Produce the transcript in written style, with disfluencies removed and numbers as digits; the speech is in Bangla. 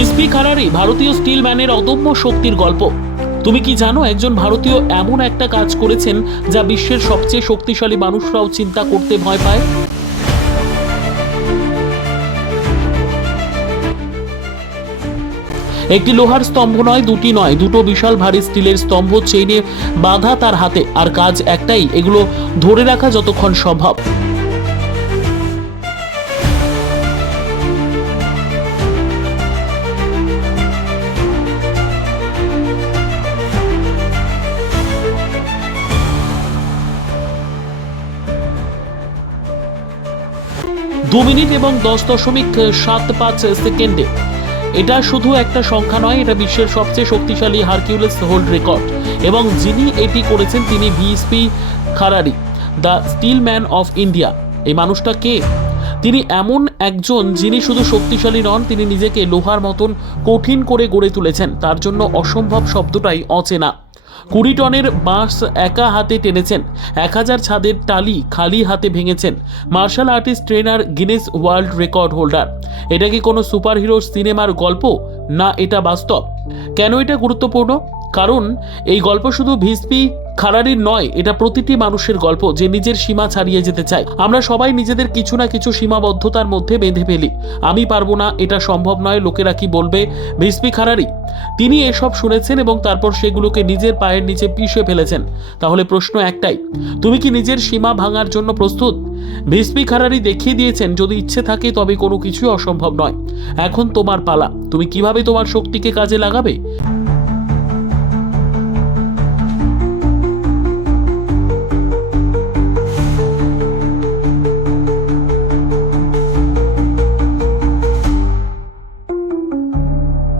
ভিসপি খারারি ভারতীয় স্টিল ম্যানের অদম্য শক্তির গল্প। তুমি কি জানো একজন ভারতীয় এমন একটা কাজ করেছেন যা বিশ্বের সবচেয়ে শক্তিশালী মানুষরাও চিন্তা করতে ভয় পায়? একটি লোহার স্তম্ভ নয়, দুটি নয়, দুটো বিশাল ভারী স্টিলের স্তম্ভ চেইনে বাঁধা তার হাতে, আর কাজ একটাই, এগুলো ধরে রাখা যতক্ষণ সম্ভব। দু মিনিট এবং 10.75 সেকেন্ডে। এটা শুধু একটা সংখ্যা নয়, এটা বিশ্বের সবচেয়ে শক্তিশালী হারকিউলিস হোল্ড রেকর্ড। এবং যিনি এটি করেছেন তিনি ভিসপি খারারি, the steel man of India. এই মানুষটা কে? তিনি এমন একজন যিনি শুধু শক্তিশালী নন, তিনি নিজেকে লোহার মতন কঠিন করে গড়ে তুলেছেন। তার জন্য অসম্ভব শব্দটাই অচেনা। 20 টনের বাঁশ একা হাতে টেনেছেন, 1000 ছাদের টালি খালি হাতে ভেঙেছেন। Martial artist trainer, Guinness world record holder. এটা কি কোনো সুপারহিরো সিনেমার গল্প? না, এটা বাস্তব। কেন এটা গুরুত্বপূর্ণ? কারণ এই গল্প শুধু ভিসপি খারারির নয়, এটা প্রতিটি মানুষের গল্প যে নিজের সীমা ছাড়িয়ে যেতে চায়। আমরা সবাই নিজেদের কিছু না কিছু সীমাবদ্ধতার মধ্যে বেঁধে ফেলি। আমি পারবো না, এটা সম্ভব নয়, লোকেরা কি বলবে। ভিসপি খারারি তিনি এসব শুনেছেন এবং তারপর সেগুলোকে নিজের পায়ের নিচে পিষে ফেলেছেন। তাহলে প্রশ্ন একটাই, তুমি কি নিজের সীমা ভাঙার জন্য প্রস্তুত? ভিসপি খারারি দেখিয়ে দিয়েছেন যদি ইচ্ছে থাকে তবে কোনো কিছুই অসম্ভব নয়। এখন তোমার পালা। তুমি কিভাবে তোমার শক্তিকে কাজে লাগাবে